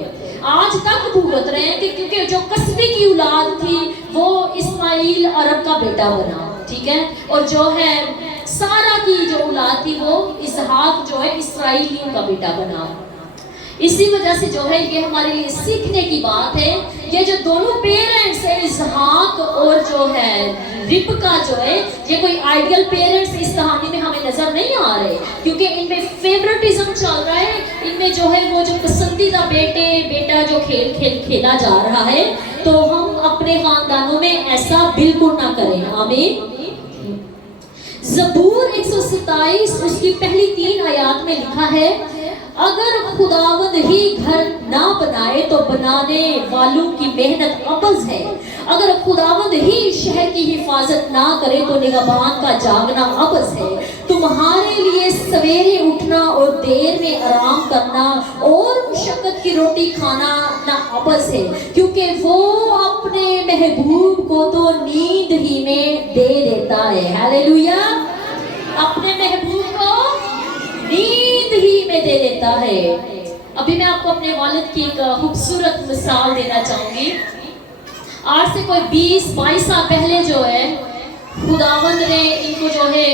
آج تک بھگت رہے ہیں کہ کیونکہ جو کسبی کی اولاد تھی وہ اسماعیل عرب کا بیٹا بنا، ٹھیک ہے، اور جو ہے سارا کی جو اولاد تھی وہ اسحاق جو ہے اسرائیلیوں کا بیٹا بنا۔ اسی وجہ سے جو ہے یہ ہمارے لیے سیکھنے کی بات ہے، یہ جو دونوں پیرنٹس ہیں اسحاق اور جو ہے ربکا جو ہے، یہ کوئی آئیڈیل پیرنٹس اس کہانی میں ہمیں نظر نہیں آ رہے، کیونکہ ان میں فیورٹزم چل رہا ہے، ان میں جو ہے وہ جو پسندیدہ بیٹا جو کھیلا جا رہا ہے، تو ہم اپنے خاندانوں میں ایسا بالکل نہ کریں، آمین۔ زبور 127 اس کی پہلی 3 آیات میں لکھا ہے، اگر خداوند ہی گھر نہ بنائے تو بنانے والوں کی محنت عبث ہے، اگر خداوند ہی شہر کی حفاظت نہ کرے تو نگہبان کا جاگنا عبث ہے۔ تمہارے لیے سویرے اٹھنا اور دیر میں آرام کرنا اور مشقت کی روٹی کھانا نہ عبث ہے، کیونکہ وہ اپنے محبوب کو تو نیند ہی میں دے دیتا ہے۔ ہاللیلویا، اپنے محبوب کو نیند ہی میں دے دیتا ہے۔ ابھی میں آپ کو اپنے والد کی ایک خوبصورت مثال دینا چاہوں گی۔ آج سے کوئی 20-22 سال پہلے جو ہے خداوند نے ان کو جو ہے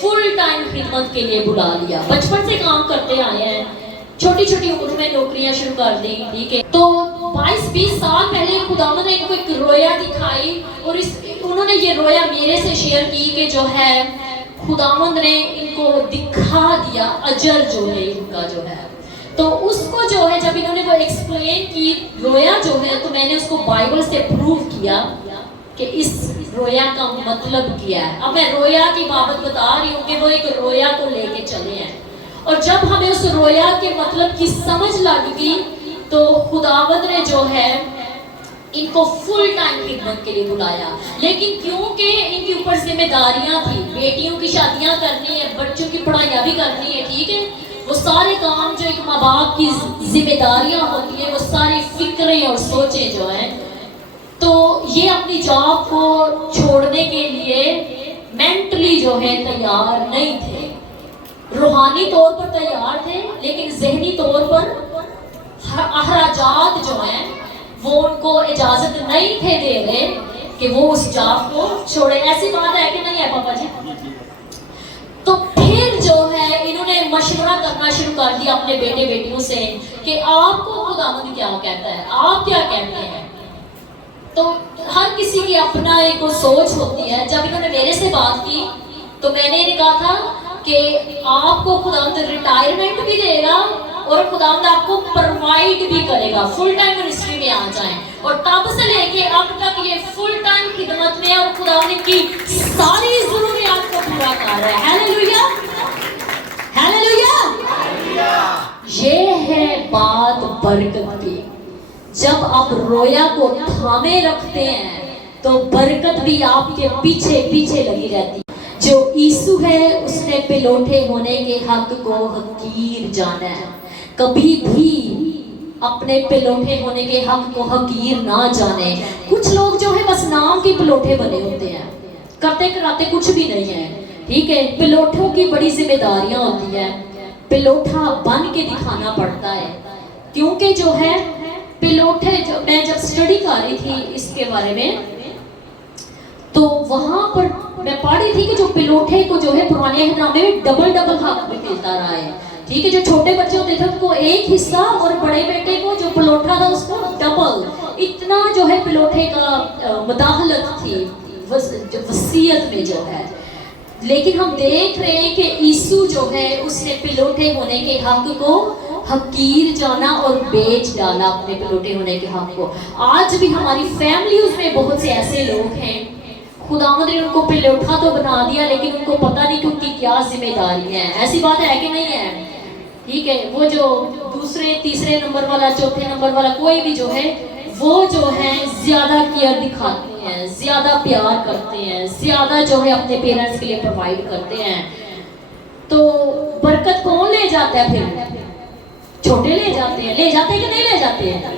فل ٹائم خدمت کے لیے بلا لیا، بچپن سے کام کرتے آئے ہیں، چھوٹی چھوٹی عمر میں نوکریاں شروع کر دی، ٹھیک ہے، تو 22-20 سال پہلے خداوند نے ان کو ایک رویا دکھائی، اور انہوں نے یہ رویا میرے سے شیئر کی کہ جو ہے خداوند نے ان کو دکھا دیا اجر جو ہے ان کا جو ہے، تو اس کو جو ہے جب انہوں نے وہ ایکسپلین کی رویا جو ہے، تو میں نے اس کو بائبل سے پروو کیا کہ اس رویا کا مطلب کیا ہے۔ اب میں رویا کی بابت بتا رہی ہوں کہ وہ ایک رویا کو لے کے چلے ہیں، اور جب ہمیں اس رویا کے مطلب کی سمجھ لگ گئی تو خداوند نے جو ہے ان کو فل ٹائم خدمت کے لیے بلایا۔ لیکن کیونکہ ان کے اوپر ذمہ داریاں تھیں، بیٹیوں کی شادیاں کرنی ہے، بچوں کی پڑھائیاں بھی کرنی ہے، ٹھیک ہے، وہ سارے کام جو ایک ماں باپ کی ذمہ داریاں ہوتی ہیں، وہ ساری فکریں اور سوچیں جو ہیں، تو یہ اپنی جاب کو چھوڑنے کے لیے مینٹلی جو ہے تیار نہیں تھے، روحانی طور پر تیار تھے لیکن ذہنی طور پر اخراجات جو ہیں وہ ان کو اجازت نہیں تھے دے رہے کہ وہ اس جاب کو چھوڑے۔ ایسی بات ہے کہ نہیں ہے پاپا جی؟ تو پھر جو ہے انہوں نے مشورہ کرنا شروع کر دیا اپنے بیٹے بیٹیوں سے کہ آپ کو خداوند کیا کہتا ہے، آپ کیا کہتے ہیں۔ تو ہر کسی کی اپنا ایک سوچ ہوتی ہے۔ جب انہوں نے میرے سے بات کی تو میں نے کہا تھا کہ آپ کو خداوند ریٹائرمنٹ بھی دے گا اور خداوند آپ کو پرووائڈ بھی کرے گا، فل ٹائم منسٹری میں آ جائیں، اور تب سے لے کے اب تک یہ فل ٹائم خدمت میں، اور خداوند کی ساری ضروریات کو پورا کر رہا ہے۔ ہاللیلویا، ہاللیلویا۔ یہ ہے بات برکت کی۔ جب آپ رویا کو تھامے رکھتے ہیں تو برکت بھی آپ کے پیچھے پیچھے لگی رہتی ہے۔ جو یسوع ہے اس نے پلوٹے ہونے کے حق کو حقیر جانا ہے، کبھی بھی اپنے پلوٹے ہونے کے حق کو حقیر نہ جانے۔ کچھ لوگ جو ہے بس نام کے پلوٹے بنے ہوتے ہیں، کرتے کراتے کچھ بھی نہیں ہے، ٹھیک ہے، پلوٹوں کی بڑی ذمہ داریاں ہوتی ہیں، پلوٹا بن کے دکھانا پڑتا ہے، کیونکہ جو ہے پلوٹے میں جب اسٹڈی کر رہی تھی اس کے بارے میں تو وہاں پر میں پڑھ رہی تھی کہ جو پلوٹے کو جو ہے پرانے نامے میں ڈبل حق بھی ملتا رہا ہے، ٹھیک ہے، جو چھوٹے بچے ہوتے تھے ان کو ایک حصہ اور بڑے بیٹے کو جو پلوٹا تھا اس کو ڈبل، اتنا جو ہے پلوٹے کا مداخلت تھی وصیت میں جو ہے۔ لیکن ہم دیکھ رہے ہیں کہ یسوع جو ہے اس نے پلوٹے ہونے کے حق کو حقیر جانا اور بیچ ڈالا، اپنے پلوٹے ہونے کے حق کو۔ آج بھی ہماری فیملیز میں بہت سے ایسے لوگ ہیں، خداوند نے ان کو پلوٹا تو بنا دیا لیکن ان کو پتہ نہیں کہ ان کی کیا ذمہ داریاں ہیں۔ ایسی بات ہے کہ نہیں ہے؟ ٹھیک ہے، وہ جو دوسرے تیسرے نمبر والا چوتھے نمبر والا کوئی بھی جو ہے وہ جو ہے زیادہ کیئر دکھاتے ہیں، زیادہ پیار کرتے ہیں، زیادہ جو ہے اپنے پیرنٹس کے لیے پرووائڈ کرتے ہیں، تو برکت کون لے جاتا ہے پھر؟ چھوٹے لے جاتے ہیں کہ نہیں لے جاتے ہیں؟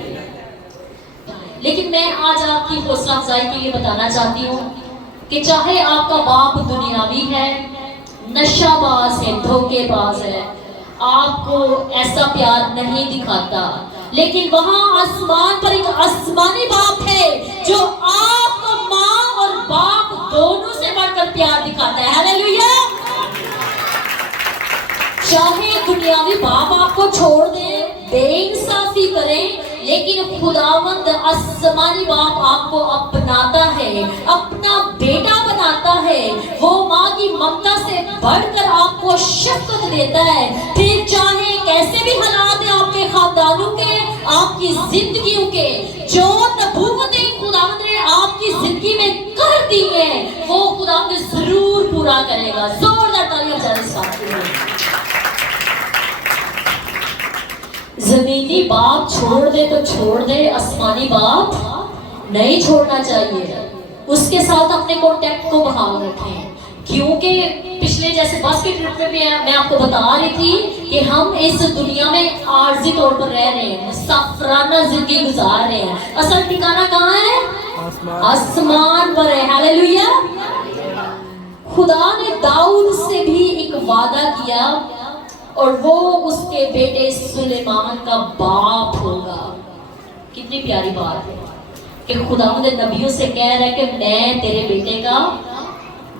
لیکن میں آج آپ کی حوصلہ افزائی کے لیے بتانا چاہتی ہوں کہ چاہے آپ کا باپ دنیاوی ہے، نشہ باز ہے، دھوکے باز ہے، آپ کو ایسا پیار نہیں دکھاتا، لیکن وہاں آسمان پر ایک آسمانی باپ ہے جو آپ کو ماں اور باپ دونوں سے بڑھ کر پیار دکھاتا ہے. ہاللیلویا. چاہے دنیاوی باپ آپ کو چھوڑ دیں، بے انصافی کریں، لیکن خداوند آسمانی باپ آپ کو اپناتا ہے، اپنا بیٹا بناتا ہے. وہ ماں کی ممتا سے بڑھ کر آپ کو شفقت دیتا ہے. پھر چاہے کیسے بھی حالات ہیں آپ کے خاندانوں کے، آپ کی زندگیوں کے، جو نبوتیں خداوند نے آپ کی زندگی میں کر دی ہیں وہ خداوند ضرور پورا کرے گا. زوردار تالیاں بجائے اس بات کے لیے. زمینی باپ چھوڑ دے تو چھوڑ دے، آسمانی باپ نہیں چھوڑنا چاہیے. اس کے ساتھ اپنے کانٹیکٹ کو بحال رکھیں، کیونکہ پچھلے جیسے بس کے ٹرپ میں میں آپ کو بتا رہی تھی کہ ہم اس دنیا میں عارضی طور پر رہ رہے ہیں، مسافرانہ زندگی گزار رہے ہیں. اصل ٹھکانہ کہاں ہے؟ آسمان پر ہے. ہاللیلویا. خدا نے داؤد سے بھی ایک وعدہ کیا اور وہ اس کے بیٹے سلیمان کا باپ ہوگا. کتنی پیاری بات ہے کہ خداوند نبیوں سے کہہ رہا ہے کہ میں تیرے بیٹے کا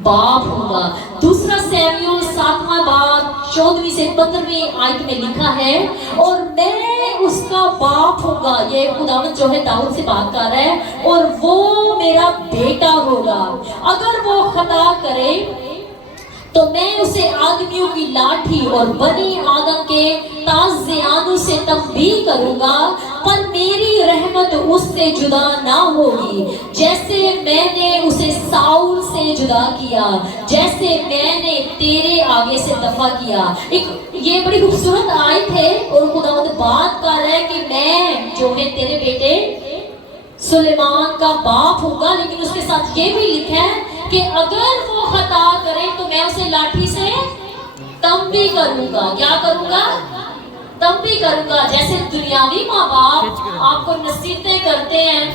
باپ ہوگا. دوسرا سیموئیل 7واں باب 14 سے 15ویں آیت میں لکھا ہے اور میں اس کا باپ ہوگا. یہ خداوند جو ہے داؤد سے بات کر رہا ہے، اور وہ میرا بیٹا ہوگا. اگر وہ خطا کرے تو میں اسے آدمیوں کی لاٹھی اور بنی آدم کے تازیانوں سے تنبیہ کروں گا، پر میری رحمت اس سے جدا نہ ہوگی، جیسے میں نے اسے ساؤل سے جدا کیا، جیسے میں نے تیرے آگے سے دفع کیا. یہ بڑی خوبصورت آیت ہے اور خداوند بات کر رہا ہے کہ میں جو ہے تیرے بیٹے سلیمان کا باپ ہوگا. لیکن اس کے ساتھ یہ بھی لکھا ہے کہ اگر وہ خطا کرے تو میں اسے لاٹھی سے تنبیہ کروں گا. کیا کروں گا؟ تنبیہ کروں گا. جیسے دنیاوی ماں باپ آپ کو نصیحتیں کرتے ہیں،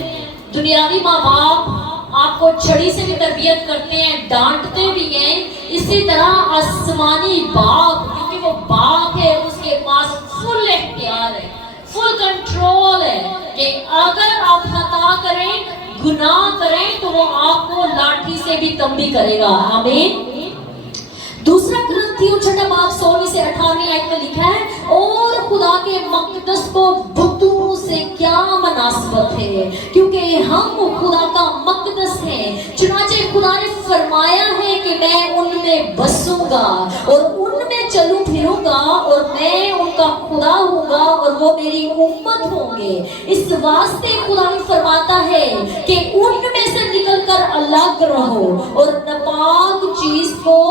دنیاوی ماں باپ آپ کو چھڑی سے بھی تربیت کرتے ہیں، ڈانٹتے بھی ہیں، اسی طرح آسمانی باپ، کیونکہ وہ باپ ہے، اس کے پاس فل اختیار ہے، فل کنٹرول ہے کہ اگر آپ خطا کریں، گناہ کریں تو وہ آپ کو لاٹھی سے بھی تنبیہ کرے گا. آمین. دوسرا کرنتھیوں 6واں باب 16 سے 18ویں آیت میں لکھا ہے اور خدا کے مقدس کو بتوں سے کیا مناسبت ہے، کیونکہ ہم خدا کا مقدس ہیں. چنانچہ خدا نے فرمایا ہے کہ میں ان میں بسوں گا اور ان میں چلوں پھروں گا اور میں ان کا خدا ہوں گا اور وہ میری امت ہوں گے. اس واسطے خدا نے فرماتا ہے کہ ان میں سے نکل کر الگ رہو اور ناپاک چیز کو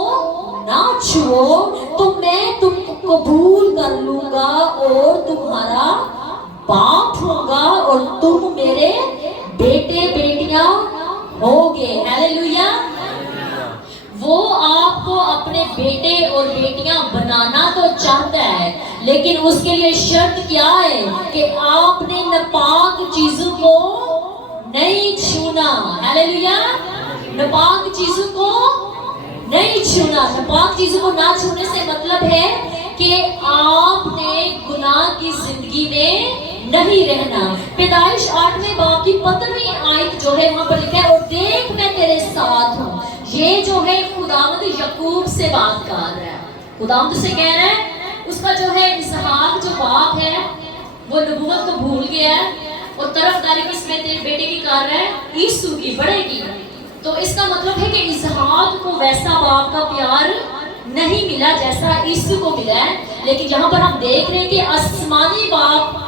نہ چھو، تو میں تم کو قبول کر لوں گا اور تمہارا باپ ہوں گا اور تم میرے بیٹے بیٹیاں ہوگے. ہاللیلویا. وہ آپ کو اپنے بیٹے اور بیٹیاں بنانا تو چاہتا ہے، لیکن اس کے لیے شرط کیا ہے کہ آپ نے ناپاک چیزوں کو نہیں چھونا. ہاللیلویا. ناپاک چیزوں کو نہیں چھونا. ناپاک چیزوں کو نہ چھونے سے مطلب ہے کہ آپ نے گناہ کی زندگی میں نہیں رہنا. پیدائش 8ویں باب کی 15ویں آیت جو ہے وہاں پر لکھا ہے اور دیکھ میں تیرے ساتھ ہوں. یہ جو ہے خداوند یعقوب سے بات کر رہا ہے، خداوند سے کہہ رہا ہے اس کا جو ہے اسحاق جو باپ ہے وہ نبوت کو بھول گیا ہے اور طرفداری کس میں تیرے بیٹے کی کر رہا ہے؟ عیسو کی، بڑے کی. تو اس کا مطلب ہے کہ اسحاق کو ویسا باپ کا پیار نہیں ملا جیسا عیسو کو ملا ہے. لیکن یہاں پر ہم دیکھ رہے ہیں کہ آسمانی باپ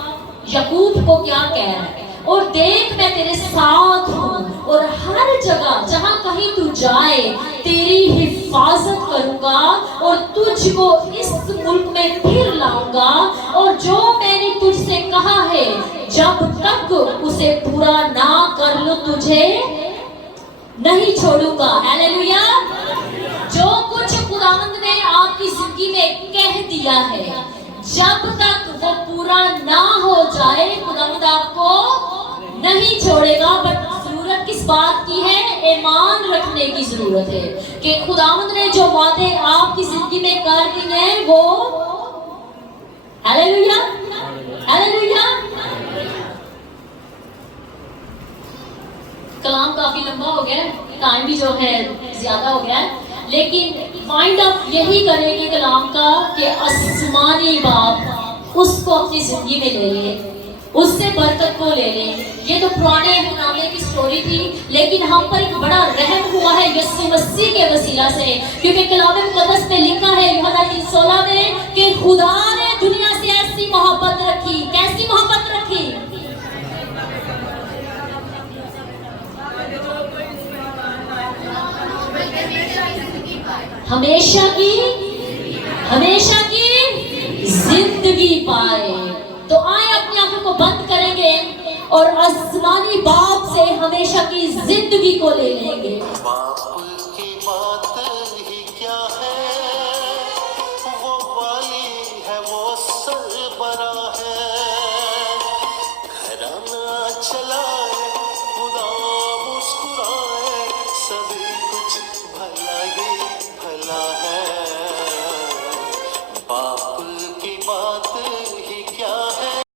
یعقوب کو کیا کہہ رہا ہے، اور دیکھ میں تیرے ساتھ ہوں اور ہر جگہ جہاں کہیں تو جائے تیری حفاظت کروں گا اور تجھ کو اس ملک میں پھر لاؤں گا، اور جو میں نے تجھ سے کہا ہے جب تک اسے پورا نہ کر لوں تجھے نہیں چھوڑوں گا. ہاللیلویا. جو کچھ خداوند نے آپ کی زندگی میں کہہ دیا ہے جب تک وہ پورا نہ ہو جائے خداوند آپ کو نہیں چھوڑے گا. بٹ ضرورت کس بات کی ہے؟ ایمان رکھنے کی ضرورت ہے کہ خداوند نے جو وعدے آپ کی زندگی میں کر دیے ہیں وہ ہاللیلویا ہاللیلویا کافی لمبا ہو گیا ہے، ٹائم بھی جو ہے زیادہ ہو گیا ہے، لیکن فائنڈ اپ یہی کریں گے کلام کا کہ آسمانی باپ اس کو اپنی زندگی میں لے لیں، اس سے برکت کو لے لیں۔ یہ تو پرانے نامے کی سٹوری تھی، لیکن ہم پر ایک بڑا رحم ہوا ہے یسوع مسیح کے وسیلہ سے، کیونکہ کلام مقدس میں لکھا ہے یوحنا 3:16 میں کہ خدا نے دنیا سے ایسی محبت رکھی، کیسی محبت رکھی؟ ہمیشہ کی زندگی پائے۔ تو آئیں اپنی آنکھوں کو بند کریں گے اور آسمانی باپ سے ہمیشہ کی زندگی کو لے لیں گے۔